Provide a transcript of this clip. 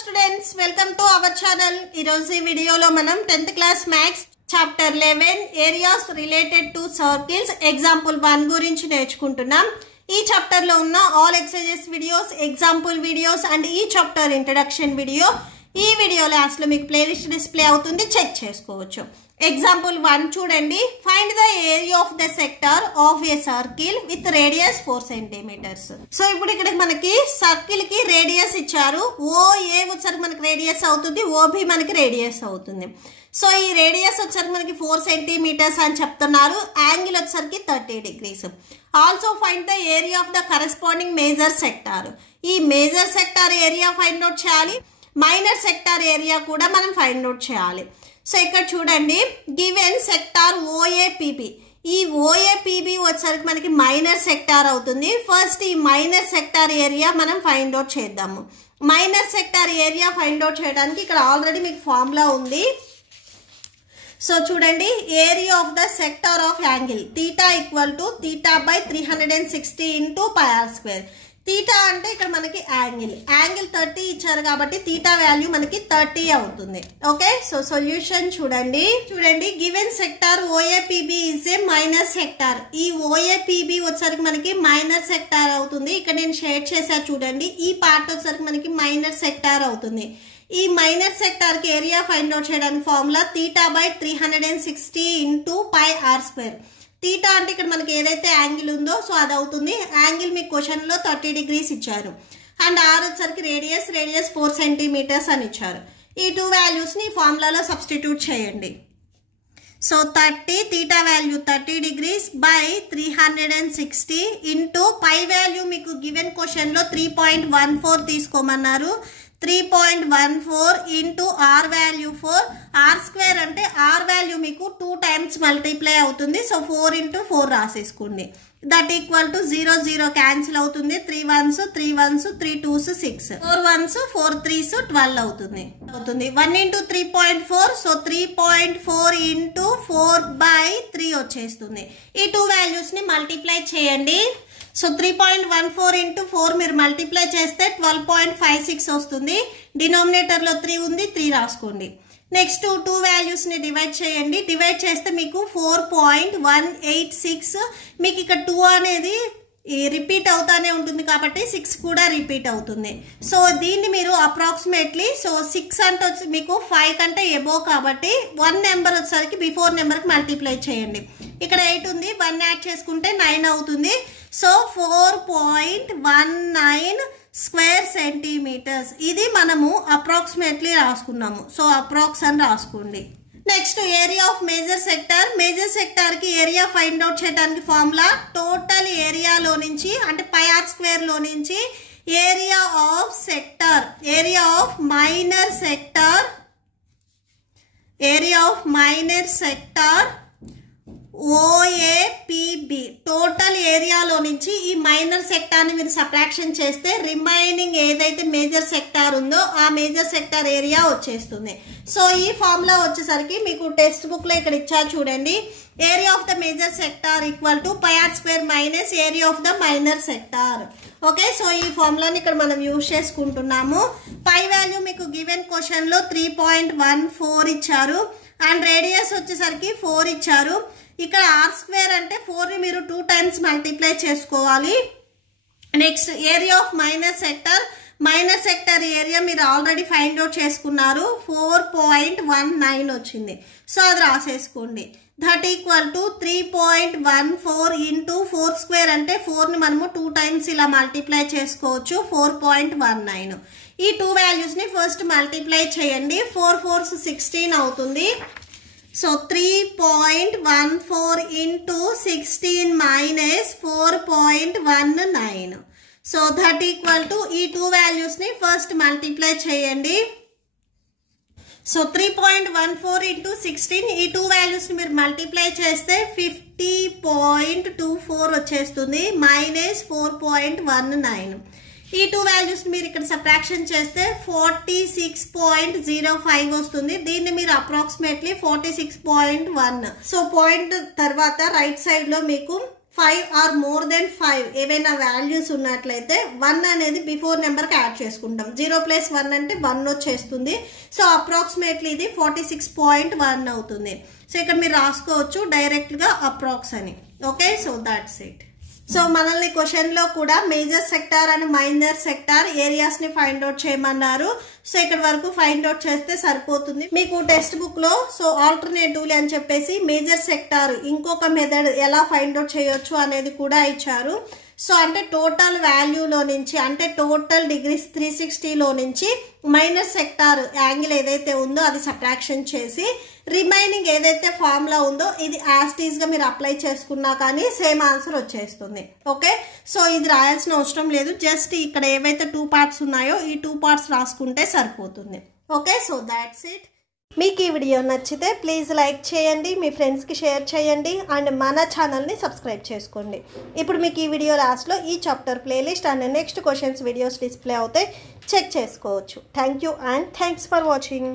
students, welcome to our channel. ఈ రోజు ఈ వీడియోలో మనం 10th class maths chapter 11 areas related to circles example 1 గురించి నేర్చుకుంటున్నాం. ఈ చాప్టర్ లో ఉన్న all exercises videos, example videos and ఈ chapter introduction video ఈ వీడియో లాస్ట్ లో మీకు ప్లేలిస్ట్ డిస్ప్లే అవుతుంది, చెక్ చేసుకోవచ్చు. ఎగ్జాంపుల్ 1 చూడండి. Find the area of the sector of a circle with radius 4 centimetres. So ఇప్పుడు ఇక్కడ మనకి సర్కిల్ కి రేడియస్ ఇచ్చారు. ఓఏ వచ్చరికి మనకి రేడియస్ అవుతుంది, ఓబి మనకి రేడియస్ అవుతుంది. సో ఈ రేడియస్ వచ్చరికి మనకి 4 సెంటీమీటర్స్ అని చెప్తున్నారు. యాంగిల్ వచ్చరికి 30 degrees. Also find the area of the corresponding major sector. ఈ major sector area find out చేయాలి, మైనర్ సెక్టార్ ఏరియా కూడా మనం ఫైండ్ అవుట్ చేయాలి. సో ఇక్కడ చూడండి, గివెన్ సెక్టార్ ఓఏపిబి. ఈ ఓఏపిబి వచ్చరికి మనకి మైనర్ సెక్టార్ అవుతుంది. ఫస్ట్ ఈ మైనర్ సెక్టార్ ఏరియా మనం ఫైండ్ అవుట్ చేద్దాము. Minor sector area find out చేయడానికి ఇక్కడ ఆల్రెడీ మీకు ఫార్ములా ఉంది. సో చూడండి, area of the sector of angle theta equal to theta by 360 into pi r square. Theta అంటే ఇక్కడ మనకి యాంగిల్ 30 ఇచ్చారు కాబట్టి థీటా వాల్యూ మనకి 30 అవుతుంది. ఓకే, సో సొల్యూషన్ చూడండి. Given sector O A P B is a minor sector. ఈ ఓఏపిబి వచ్చరికి మనకి మైనర్ సెక్టార్ అవుతుంది. ఇక్కడ నేను షేడ్ చేసా చూడండి, ఈ పార్ట్ వచ్చరికి మనకి మైనర్ సెక్టార్ అవుతుంది. ఈ మైనర్ సెక్టార్ కి ఏరియా ఫైండ్ అవుట్ చేయడానికి formula theta by 360 into pi r square. Theta అంటే ఇక్కడ మనకి ఏదైతే యాంగిల్ ఉందో సో అది అవుతుంది. యాంగిల్ మీకు క్వశ్చన్ లో 30 degrees ఇచ్చారు. అండ్ ఆర్ వచ్చరికి రేడియస్ 4 సెంటీమీటర్స్ అని ఇచ్చారు. ఈ 2 వాల్యూస్ ని ఫార్ములాలో సబ్స్టిట్యూట్ చేయండి. So 30 theta value 30 degrees by 360 into pi value మీకు గివెన్ క్వశ్చన్ లో 3.14 తీసుకోమన్నారు. 3.14 into r value 4. R square అంటే ఆర్ వాల్యూ మీకు 2 times మల్టిప్లై అవుతుంది. సో 4 into 4 రాసేసుకోండి. దట్ ఈక్వల్ టు 0 0 క్యాన్సిల్ అవుతుంది. 3 1s 3 1s 3 2s 6, 4 1s 4 3s 12 అవుతుంది. 1 into 3.4. సో 3.4 into 4/3 వచ్చేస్తుంది. ఈ 2 వాల్యూస్ ని మల్టిప్లై చేయండి. సో 3.14 into 4 మీరు మల్టిప్లై చేస్తే 12.56 వస్తుంది. డినామినేటర్ లో 3 ఉంది, 3 రాసుకోండి. నెక్స్ట్ 2 వాల్యూస్ ని డివైడ్ చేయండి. డివైడ్ చేస్తే మీకు 4.186. మీకు ఇక్కడ 2 అనేది రిపీట్ అవుతానే ఉంటుంది కాబట్టి 6 కూడా రిపీట్ అవుతుంది. సో దీన్ని మీరు అప్రాక్సిమేట్లీ 6 అంటే వచ్చి మీకు 5 కంటే ఎబోవ్ కాబట్టి 1 నెంబర్ వచ్చేసరికి బిఫోర్ నెంబర్కి మల్టిప్లై చేయండి. ఇక్కడ 8 ఉంది, 1 యాడ్ చేసుకుంటే 9 అవుతుంది. So 4.19 square centimetres. ఇది మనము అప్రాక్సిమేట్లీ రాసుకున్నాము. సో అప్రాక్స్ అని రాసుకోండి. Next area of major sector. Major sector కి ఏరియా ఫైండ్ అవుట్ చేయడానికి ఫార్ములా టోటల్ ఏరియాలో నుంచి అంటే పై ఆర్ స్క్వేర్ లో నుంచి area of sector, area of minor sector O A P B. Total ఏరియాలో నుంచి ఈ మైనర్ సెక్టార్ ని మీరు సబ్ట్రాక్షన్ చేస్తే రిమైనింగ్ ఏదైతే మేజర్ సెక్టార్ ఉందో ఆ మేజర్ సెక్టార్ ఏరియా వచ్చేస్తుంది. సో ఈ ఫార్ములా వచ్చేసరికి మీకు టెక్స్ట్ బుక్ లో ఇక్కడ ఇచ్చారు చూడండి. Area of the major sector equal to pi r square minus area of the minor sector. Okay, so ఈ ఫార్ములాని ఇక్కడ మనం యూజ్ చేసుకుంటున్నాము. పై వాల్యూ మీకు గివెన్ క్వశ్చన్ లో 3.14 ఇచ్చారు. అండ్ రేడియస్ వచ్చేసరికి 4 ఇచ్చారు. ఇక్కడ ఆర్ స్క్వేర్ అంటే 4 ని మీరు 2 times మల్టిప్లై చేసుకోవాలి. Next area of minor sector area మీరు ఆల్రెడీ ఫైండ్ అవుట్ చేసుకున్నారు. 4.19 వచ్చింది. సో అది రాసేసుకోండి. That equal to 3.14 into 4 square అంటే 4 ని మనము 2 times ఇలా మల్టిప్లై చేసుకోవచ్చు. 4.19. ఈ 2 వాల్యూస్ ని ఫస్ట్ మల్టిప్లై చేయండి. 4 4s 16 అవుతుంది. So 3.14 into 16 minus 4.19. So that equal to ఈ 2 వాల్యూస్ ని ఫస్ట్ మల్టిప్లై చేయండి. సో 3.14 ఇంటూ 16 ఈ 2 వాల్యూస్ ని మీరు మల్టిప్లై చేస్తే 50.24 వచ్చేస్తుంది మైనస్ 4.19. ఈ 2 వాల్యూస్ మీరు ఇక్కడ సబ్ట్రాక్షన్ చేస్తే 46.05 వస్తుంది. దీన్ని మీరు అప్రాక్సిమేట్లీ 46.1. సో పాయింట్ తర్వాత రైట్ సైడ్ లో మీకు 5 ఆర్ మోర్ దెన్ 5 ఏవైనా వాల్యూస్ ఉన్నట్లయితే 1 అనేది బిఫోర్ నెంబర్కి యాడ్ చేసుకుంటాం. 0 + 1 అంటే 1 వచ్చేస్తుంది. సో అప్రాక్సిమేట్లీ ఇది 46.1 అవుతుంది. సో ఇక్కడ మీరు రాసుకోవచ్చు డైరెక్ట్గా అప్రాక్స్ అని. Okay, so that's it. So మనల్ని క్వశ్చన్లో కూడా major sector and minor sector ఏరియాస్ని ఫైండ్ అవుట్ చేయమన్నారు. సో ఇక్కడ వరకు ఫైండ్ అవుట్ చేస్తే సరిపోతుంది. మీకు టెక్స్ట్ బుక్లో సో ఆల్టర్నేటివ్లీ అని చెప్పేసి మేజర్ సెక్టార్ ఇంకొక మెథడ్ ఎలా ఫైండ్ అవుట్ చేయొచ్చు అనేది కూడా ఇచ్చారు. సో అంటే టోటల్ వాల్యూలో నుంచి అంటే టోటల్ డిగ్రీస్ 360లో నుంచి మైనస్ సెక్టార్ యాంగిల్ ఏదైతే ఉందో అది సబ్ట్రాక్షన్ చేసి రిమైనింగ్ ఏదైతే ఫార్ములా ఉందో ఇది యాస్టీస్గా మీరు అప్లై చేసుకున్నా కానీ సేమ్ ఆన్సర్ వచ్చేస్తుంది. ఓకే, సో ఇది రాయాల్సిన అవసరం లేదు. జస్ట్ ఇక్కడ ఏవైతే 2 పార్ట్స్ ఉన్నాయో ఈ 2 పార్ట్స్ రాసుకుంటే సరిపోతుంది. Okay, so that's it. మీకు ఈ వీడియో నచ్చితే ప్లీజ్ లైక్ చేయండి, మీ ఫ్రెండ్స్కి షేర్ చేయండి అండ్ మన ఛానల్ని సబ్స్క్రైబ్ చేసుకోండి. ఇప్పుడు మీకు ఈ వీడియో లాస్ట్లో ఈ chapter playlist and next questions videos display అవుతాయి, చెక్ చేసుకోవచ్చు. Thank you and thanks for watching.